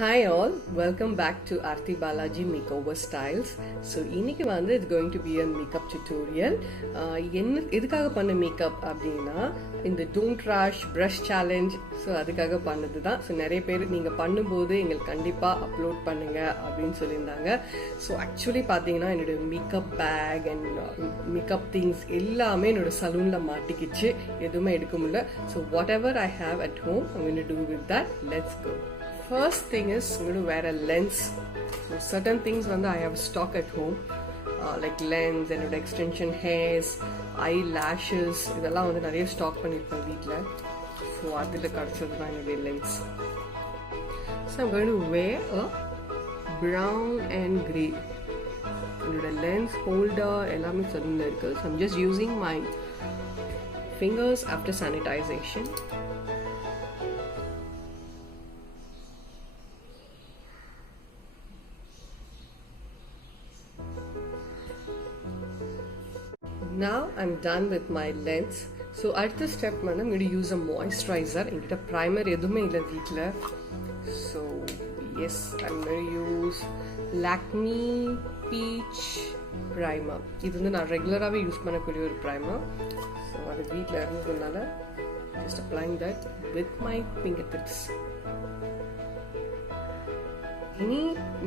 Hi all, welcome back to Aarti Balaji Makeover Styles. So இன்னைக்கு வந்து it's going to be a makeup tutorial. எதுக்காக பண்ண makeup அப்படின்னா இந்த don't rush brush challenge. So அதுக்காக பண்ணது தான். ஸோ நிறைய பேர் நீங்கள் பண்ணும்போது எங்களுக்கு கண்டிப்பாக அப்லோட் பண்ணுங்க அப்படின்னு சொல்லியிருந்தாங்க. ஸோ ஆக்சுவலி பார்த்தீங்கன்னா என்னோட makeup bag and makeup things எல்லாமே என்னோட சலூனில் மாட்டிக்கிச்சு, எதுவுமே எடுக்க முடியல. So whatever I have at home I'm going to do with that. Let's go. First thing is I'm going to wear a lens. So certain things I have stock at home, like lens and extension hairs, eyelashes. இதெல்லாம் நிறைய stock பண்ணிருக்கேன் வீட்ல. So அதுல கிடைச்சது தான் என்னோட lens. So I'm going to wear a brown and grey. என்னோட lens holder எல்லாமே சலூன்ல இருக்கு. So I'm just using my fingers after sanitization. Now I'm done with my lens. So at this step I'm going to use a moisturizer. Ingita primer edume illa veetla. So yes, I'm going to use Lakme Peach primer. Idu na regular ave use panakuriya or primer. So adu veetla irundadnala just applying that with my fingertips. Any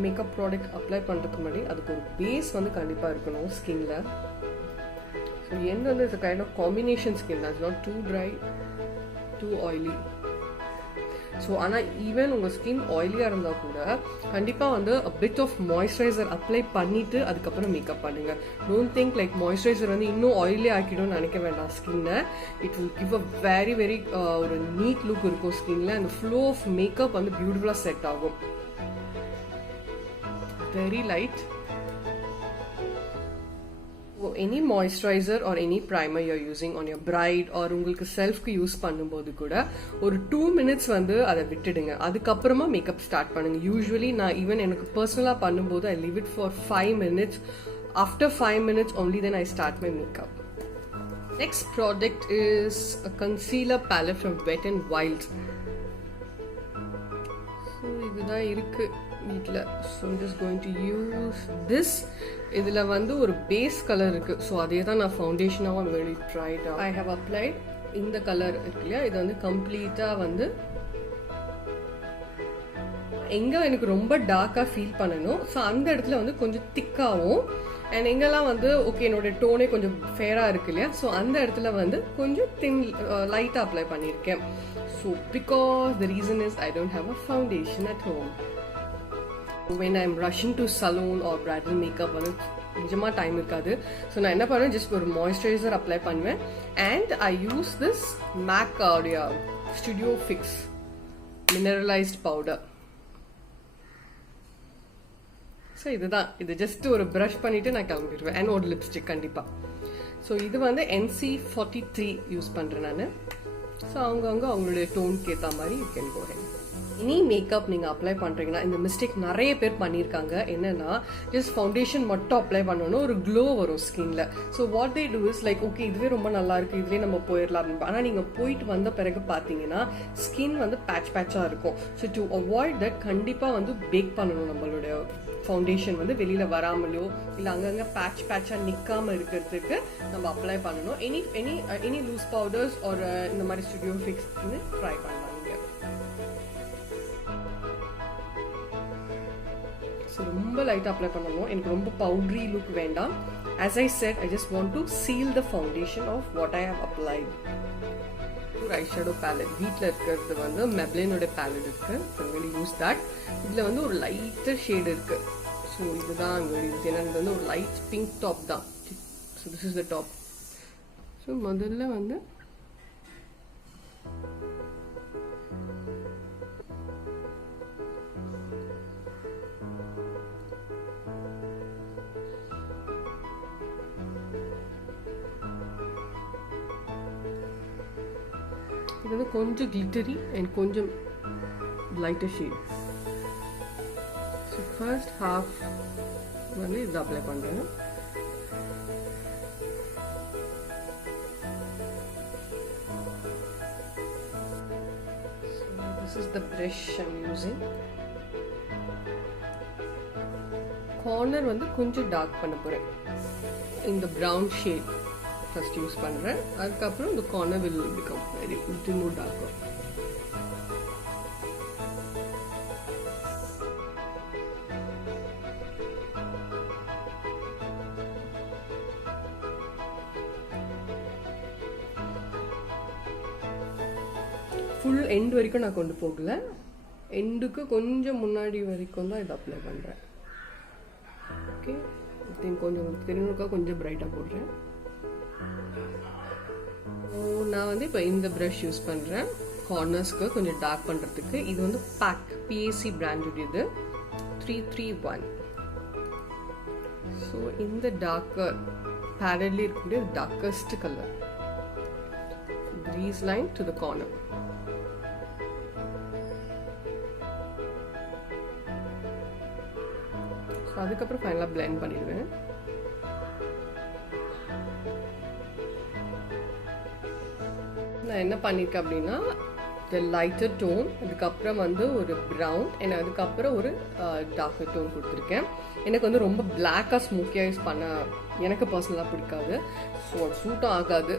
makeup product apply பண்றதுக்கு முன்னாடி அதுக்கு ஒரு base கண்டிப்பா இருக்கணும் ஸ்கின்ல. So it's a kind of combination skin. That's not too dry, too oily. So even your skin oily irundha kuda kandipa a bit of moisturizer apply pannittu adukapra makeup pannunga. Don't think like moisturizer inno oily aakidum nenikka vendam skin. It will give a very neat look irukum skin la, and the flow of makeup beautiful set agum. Very light. Any moisturizer or any primer you're using on your bride or உங்களுக்கு செல்ஃப்க்கு use பண்ணும்போது கூட ஒரு 2 minutes அதை விட்டுடுங்க. அதுக்கப்புறமா makeup start பண்ணுங்க. Usually நான் even எனக்கு பர்சனலாக பண்ணும்போது I leave it for 5 minutes. After 5 minutes only then I start my makeup. Next product is a concealer palette from Wet n Wild. So இதுதான் இருக்கு வீட்ல. So I'm just going to use this. இதுல ஒரு base colour இருக்கு. So அதே தான் நான் ஃபவுண்டேஷனாக I'm going to try it out. I have applied இந்த கலர் இருக்கு இல்லையா, இது கம்ப்ளீட்டா எங்க எனக்கு ரொம்ப டார்க்கா ஃபீல் பண்ணணும். ஸோ அந்த இடத்துல கொஞ்சம் திக்காவும், அண்ட் எங்கெல்லாம் ஓகே என்னோட டோனே கொஞ்சம் ஃபேரா இருக்கு இல்லையா, ஸோ அந்த இடத்துல கொஞ்சம் தின் லைட்டா அப்ளை பண்ணியிருக்கேன். So because the reason is I don't have a foundation at home. When I'm rushing to salon or bridal makeup நிஜமா டைம் இருக்காது. ஸோ நான் என்ன பண்ணுவேன், ஜஸ்ட் ஒரு மாய்ஸ்சரைசர் அப்ளை பண்ணுவேன். And I use this MAC Studio Fix mineralised powder. So இதுதான், இது just ஒரு ப்ரஷ் பண்ணிட்டு நான் கிளம்பிடுவேன். அண்ட் ஒரு லிப்ஸ்டிக் கண்டிப்பா. ஸோ இது NC43 யூஸ் பண்றேன் நான். ஸோ அவங்களுடைய டோனுக்கு ஏற்ற மாதிரி you can go ahead. Any makeup நீங்கள் அப்ளை பண்ணுறீங்கன்னா இந்த மிஸ்டேக் நிறைய பேர் பண்ணியிருக்காங்க. என்னன்னா ஜஸ்ட் ஃபவுண்டேஷன் மட்டும் அப்ளை பண்ணணும், ஒரு க்ளோ வரும் ஸ்கின்ல. So what they do is like okay இதுவே ரொம்ப நல்லா இருக்கு, இதுவே நம்ம போயிடலாம் அப்படின்னு. ஆனால் நீங்கள் போயிட்டு வந்த பிறகு பார்த்தீங்கன்னா ஸ்கின் பேட்சாக இருக்கும். ஸோ டு அவாய்ட் தட் கண்டிப்பாக பேக் பண்ணணும். நம்மளுடைய ஃபவுண்டேஷன் வெளியில வராமலோ இல்லை அங்கங்கே பேட்சாக நிற்காம இருக்கிறதுக்கு நம்ம அப்ளை பண்ணணும். எனி லூஸ் பவுடர்ஸ் ஒரு இந்த மாதிரி ஸ்டுடியோ ஃபிக்ஸ் ட்ரை பண்ணலாம். ஸோ ரொம்ப லைட்டாக அப்ளை பண்ணணும், எனக்கு ரொம்ப பவுட்ரி லுக் வேண்டாம். As I said, I just want to seal the foundation of what I have applied. ஒரு ஐஷேடோ பேலட் வீட்டில் இருக்கிறது மெப்ளினோட பேலட் இருக்கு. So I'm going to use that. இதில் ஒரு லைட்டர் ஷேட் இருக்கு. ஸோ இதுதான் ஏன்னா ஒரு லைட் பிங்க் டாப் தான். So this is the top. So முதல்ல இது கொஞ்சம் கிளிட்டரி அண்ட் கொஞ்சம் lighter shade. So first half இது அப்ளை பண்ணுறேன். This is the brush I'm using. Corner வந்து கொஞ்சம் டார்க் பண்ண போகிறேன். இந்த ப்ரௌன் ஷேட் ஃபர்ஸ்ட் யூஸ் பண்ணுறேன். அதுக்கப்புறம் இந்த corner will become very little more darker. Full end வரைக்கும் நான் கொண்டு போகல, எண்டுக்கு கொஞ்சம் முன்னாடி வரைக்கும் தான் இதை அப்ளை பண்ணுறேன். ஓகே, கொஞ்சம் தெரியுறதுக்காக கொஞ்சம் பிரைட்டாக போடுறேன். நான் வந்து இப்போ இந்த ப்ரஷ் யூஸ் பண்ணுறேன் கார்னர்ஸ்க்கு கொஞ்சம் டார்க் பண்ணுறதுக்கு. இது வந்து PAC பிராண்டுடையது 331. ஸோ இந்த டார்க்கர் பேரலி இருக்கக்கூடிய darkest colour crease line to the corner. So அதுக்கப்புறம் ஃபைனலாக பிளெண்ட் பண்ணிடுவேன். நான் என்ன பண்ணியிருக்கேன் அப்படின்னா லைட்டர் டோன், அதுக்கப்புறம் வந்து ஒரு ப்ரௌன், அண்ட் அதுக்கப்புறம் ஒரு டார்க்கர் டோன் கொடுத்துருக்கேன். எனக்கு வந்து ரொம்ப பிளாக்காக ஸ்மோக்கியாக யூஸ் பண்ண எனக்கு பர்சனலாக பிடிக்காது, ஸோ சூட்டும் ஆகாது.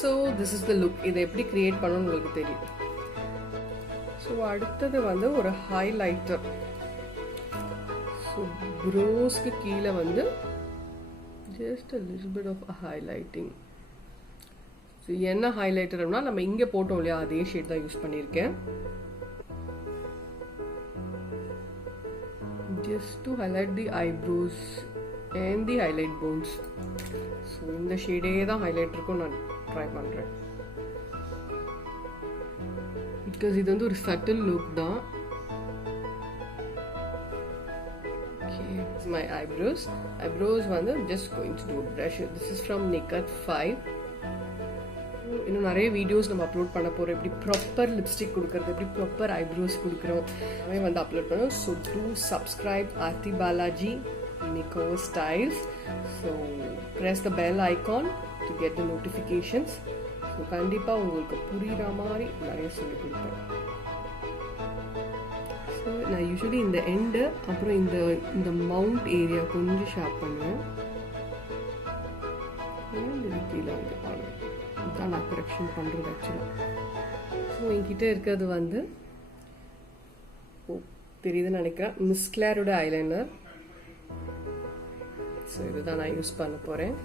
So this is the look. இதை எப்படி க்ரியேட் பண்ணணும்னு உங்களுக்கு தெரியும். ஸோ அடுத்தது வந்து ஒரு ஹைலைட்டர். ஸோ ப்ரோஸ்க்கு கீழே வந்து just a little bit of a highlighting. So என்ன ஹைலைட்டர்னா நம்ம இங்கே போட்டோம் இல்லையா, அதே ஷேட் தான் யூஸ் பண்ணியிருக்கேன். Just to highlight the eyebrows and the highlight bones. So இந்த ஷேடே தான் ஹைலைட்டருக்கும் நான் ட்ரை பண்ணுறேன். பிகாஸ் இது வந்து ஒரு சட்டில் லுக் தான். My eyebrows வந்து just going to do a brush. This is from Nikat 5. இன்னும் நிறைய வீடியோஸ் நம்ம அப்லோட் பண்ண போகிறோம், எப்படி ப்ராப்பர் லிப்ஸ்டிக் கொடுக்குறது, எப்படி ப்ராப்பர் ஐப்ரோஸ் கொடுக்குறோம் எல்லாமே வந்து அப்லோட் பண்ணுவோம். So to subscribe Aarthi Balaji makeover styles. So press the bell icon to get the notifications. So கண்டிப்பாக உங்களுக்கு புரிகிற மாதிரி நிறைய சொல்லிக் கொடுப்பேன். ஸோ நான் யூஸ்வலி இந்த எண்டு அப்புறம் இந்த மவுண்ட் ஏரியா கொஞ்சம் ஷார்ப் பண்ணுவேன். இது கீழே வந்து பாருங்க, இதுதான் நான் கரெக்ஷன் பண்ணுறது ஆக்சுவலாக. ஸோ என்கிட்ட இருக்கிறது வந்து தெரியுதுன்னு நினைக்கிறேன், மிஸ் கிளாரோட ஐலைனர். ஸோ இதுதான் நான் யூஸ் பண்ண போகிறேன்.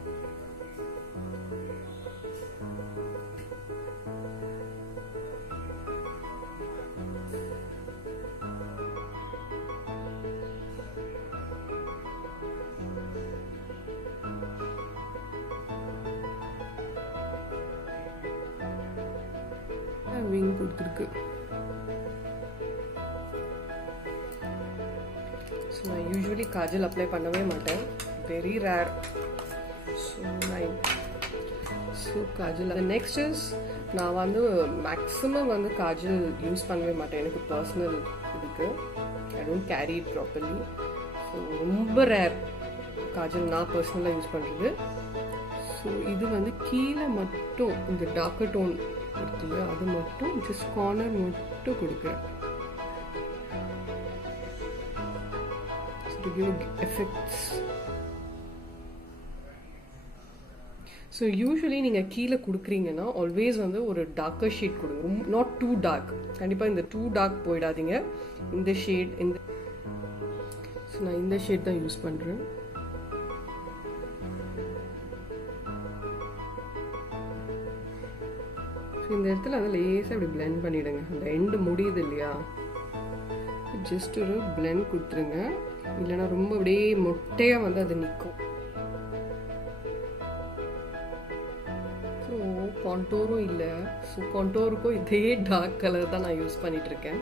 விங் கொடுத்துருக்கு. ஸோ நான் யூஸ்வலி காஜல் அப்ளை பண்ணவே மாட்டேன், very rare. So Kajal next is நான் வந்து மேக்ஸிமம் வந்து காஜல் யூஸ் பண்ணவே மாட்டேன். எனக்கு பர்சனல் இதுக்கு I don't carry it properly. So ரொம்ப ரேர் காஜல் நான் பர்சனலாக யூஸ் பண்ணுறது. ஸோ இது வந்து கீழே மட்டும் இந்த டார்க்கர் டோன் இருக்குல்ல, அது மட்டும் ஜஸ்ட் கார்னர் மட்டும் கொடுக்குறேன். to give effects. So usually நீங்கள் கீழே கொடுக்குறீங்கன்னா ஆல்வேஸ் வந்து ஒரு டார்க்கர் ஷேட் கொடுங்க, நாட் டூ டார்க். கண்டிப்பாக இந்த டூ டார்க் போயிடாதீங்க. இந்த ஷேட் ஸோ நான் இந்த ஷேட் தான் யூஸ் பண்ணுறேன். இந்த இடத்துல வந்து லேசாக இப்படி பிளெண்ட் பண்ணிவிடுங்க. அந்த எண்டு முடியுது இல்லையா, ஜஸ்ட் ஒரு பிளெண்ட் கொடுத்துருங்க, இல்லைன்னா ரொம்ப அப்படியே மொட்டையாக வந்து அது நிற்கும். ஸோ கான்டோரும் இல்லை, ஸோ கான்டோருக்கும் இதே டார்க் கலர் தான் நான் யூஸ் பண்ணிட்டு இருக்கேன்.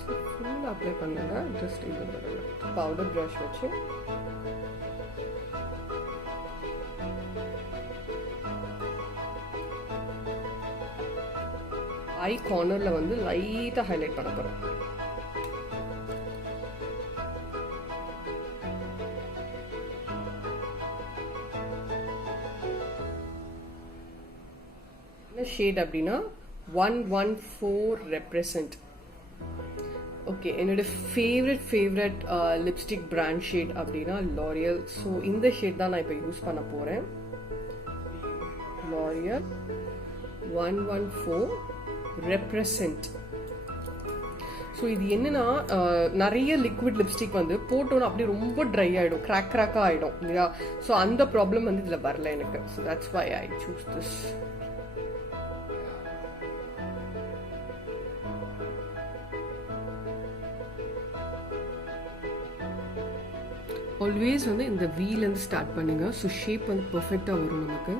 ஸோ ஃபுல் அப்ளை பண்ணுங்க. ஜஸ்ட் இது பவுடர் ப்ரஷ் வச்சு ஐ கார்னர்ல வந்து லைட்டா ஹைலைட் பண்ண போறேன். என்ன ஷேட் அப்படின்னா 114 represent. ஓகே, என்னோட ஃபேவரட் லிப்ஸ்டிக் பிராண்ட் ஷேட் அப்படின்னா L'Oreal. ஸோ இந்த ஷேட் தான் நான் இப்போ யூஸ் பண்ண போகிறேன். L'Oreal 114 represent. ஸோ இது என்னன்னா, நிறைய லிக்விட் லிப்ஸ்டிக் வந்து போட்டோன்னா அப்படியே ரொம்ப ட்ரை ஆகிடும், கிராக்காக ஆகிடும் இல்லையா? ஸோ அந்த ப்ராப்ளம் வந்து இதில் வரல எனக்கு. So that's why I choose this. Always வந்து இந்த வீலேருந்து ஸ்டார்ட் பண்ணுங்க. ஸோ ஷேப் வந்து பர்ஃபெக்டாக வரும் நமக்கு.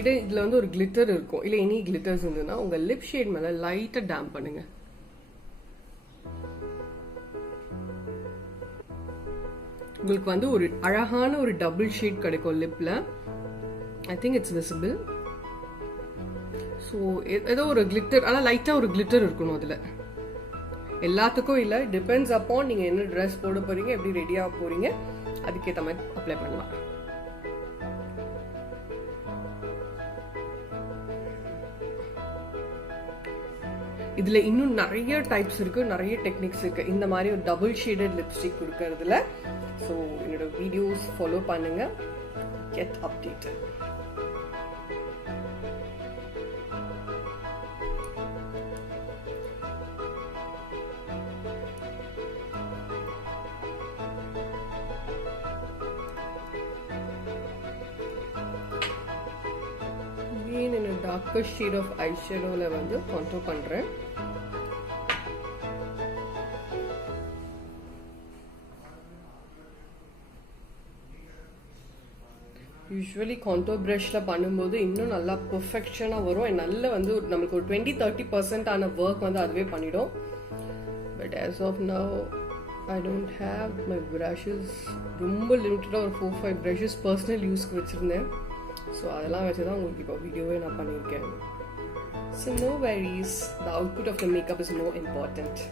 இதில் வந்து ஒரு கிளிட்டர் இருக்கும், இல்லை எனி கிளிட்டர்ஸ் இருந்ததுன்னா உங்கள் லிப் ஷேட் மேலே லைட்டாக டேம்ப் பண்ணுங்க. உங்களுக்கு வந்து ஒரு அழகான ஒரு டபுள் ஷேட் கிடைக்கும் லிப்ல. I think it's visible. So ஏதோ ஒரு கிளிட்டர், ஆனால் லைட்டாக ஒரு கிளிட்டர் இருக்கணும் அதில். எல்லாத்துக்கும் இல்லை, டிபெண்ட்ஸ் அப்பான் நீங்கள் என்ன ட்ரெஸ் போட போறீங்க, எப்படி ரெடியாக போறீங்க, அதுக்கேற்ற மாதிரி அப்ளை பண்ணலாம். இதுல இன்னும் நிறைய டைப்ஸ் இருக்கு, நிறைய டெக்னிக்ஸ் இருக்கு இந்த மாதிரி ஒரு டபுள் ஷேடட் லிப்ஸ்டிக் கொடுக்கறதுல. ஸோ என்னோட வீடியோஸ் ஃபாலோ பண்ணுங்க, கெட் அப்டேட்டட். என்னோட டார்க்கர் ஷேட் ஆஃப் ஐ ஷேடோவில் வந்து கான்டூர் பண்ணுறேன். யூஸ்வலி கான்டூர் ப்ரஷில் பண்ணும்போது இன்னும் நல்லா பர்ஃபெக்ஷனாக வரும். நல்ல வந்து நம்மளுக்கு ஒரு 20-30% ஆன ஒர்க் வந்து அதுவே பண்ணிடும். But as of now I don't have my brushes. ரொம்ப லிமிட்டடாக ஒரு 4-5 ப்ரஷஸ் பர்சனல் யூஸ்க்கு வச்சுருந்தேன். ஸோ அதெல்லாம் வச்சு தான் உங்களுக்கு இப்போ வீடியோவே நான் பண்ணியிருக்கேன். So no worries, the output of the makeup is more important.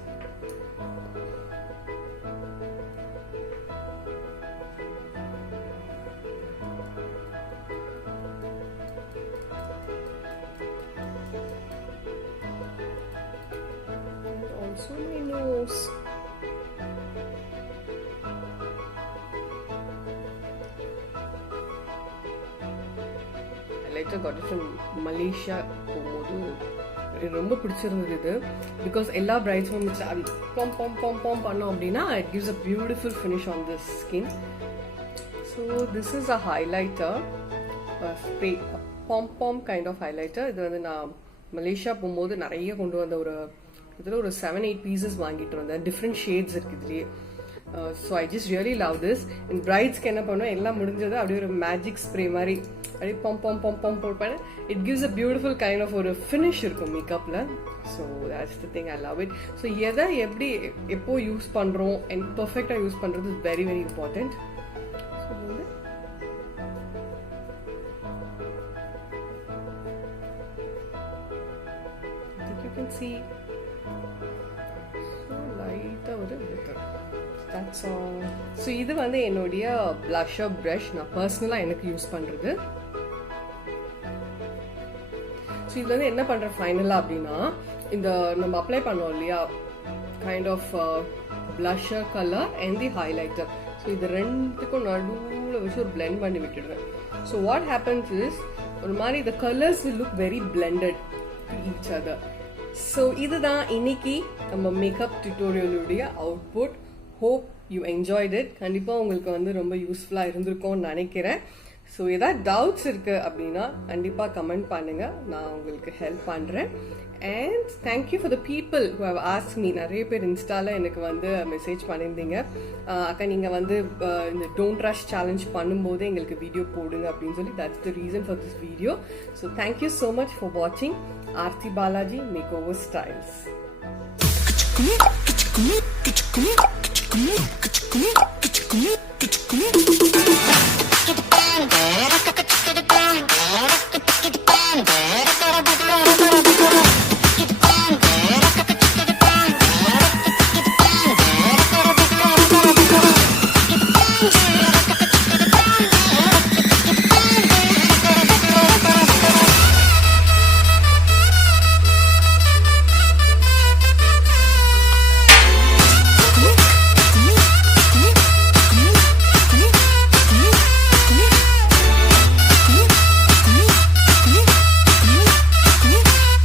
Also my nose. Highlighter got it from Malaysia. போகும்போது ரொம்ப பிடிச்சிருந்தது இது. பிகாஸ் எல்லா பிரைட்ஸும் பம் பம் பம் பம் பண்ணோம் அப்படின்னா it gives a beautiful finish on the skin. So this is a highlighter, spray pom pom kind of highlighter. இது வந்து நான் மலேசியா போகும்போது நிறைய கொண்டு வந்த இதில் ஒரு 7-8 பீசஸ் வாங்கிட்டு வந்தேன். டிஃப்ரெண்ட் ஷேட்ஸ் இருக்குது இதுலேயே. So I just really love this. And பிரைட்ஸ்க்கு என்ன பண்ணுவோம், எல்லாம் முடிஞ்சது அப்படியே ஒரு மேஜிக் ஸ்ப்ரே மாதிரி அப்படியே பம் பம் பம் பம் போட்டு it gives a beautiful kind of ஒரு ஃபினிஷ் இருக்கும் மேக்கப்பில். So that's the thing, I love it. So எதை எப்படி எப்போ யூஸ் பண்ணுறோம் அண்ட் பர்ஃபெக்டாக யூஸ் பண்ணுறது is very very important. So வந்து யூ கேன் சி ஸோ இது வந்து என்னுடைய பிளஷர் ப்ரஷ், நான் பர்சனலாக எனக்கு யூஸ் பண்ணுறது. ஸோ இது வந்து என்ன பண்ணுறேன் ஃபைனலாக அப்படின்னா, இந்த நம்ம அப்ளை பண்ணோம் இல்லையா kind of blusher colour and the highlighter, so இது ரெண்டுக்கும் நடுவில் வச்சு ஒரு பிளெண்ட் பண்ணி விட்டுடுவேன். ஸோ வாட் ஹேப்பன்ஸ் இஸ் ஒரு மாதிரி the colors will look very blended to each other. So இதுதான் இன்னைக்கு நம்ம மேக்கப் டியூட்டோரியலுடைய output. Hope you enjoyed it. கண்டிப்பாக உங்களுக்கு வந்து ரொம்ப யூஸ்ஃபுல்லாக இருந்திருக்கும்னு நினைக்கிறேன். ஸோ ஏதாவது டவுட்ஸ் இருக்குது அப்படின்னா கண்டிப்பாக கமெண்ட் பண்ணுங்கள், நான் உங்களுக்கு ஹெல்ப் பண்ணுறேன். And thank you for the people who have asked me. நிறைய பேர் இன்ஸ்டாவில் எனக்கு வந்து மெசேஜ் பண்ணியிருந்தீங்க, அக்கா நீங்கள் வந்து இந்த டோன்ட் ரஷ் சேலஞ்ச் பண்ணும்போது எங்களுக்கு வீடியோ போடுங்க அப்படின்னு சொல்லி. That's the reason for this video. So thank you so much for வாட்சிங் ஆர்த்தி பாலாஜி மேக்ஓவர் ஸ்டைல்ஸ்.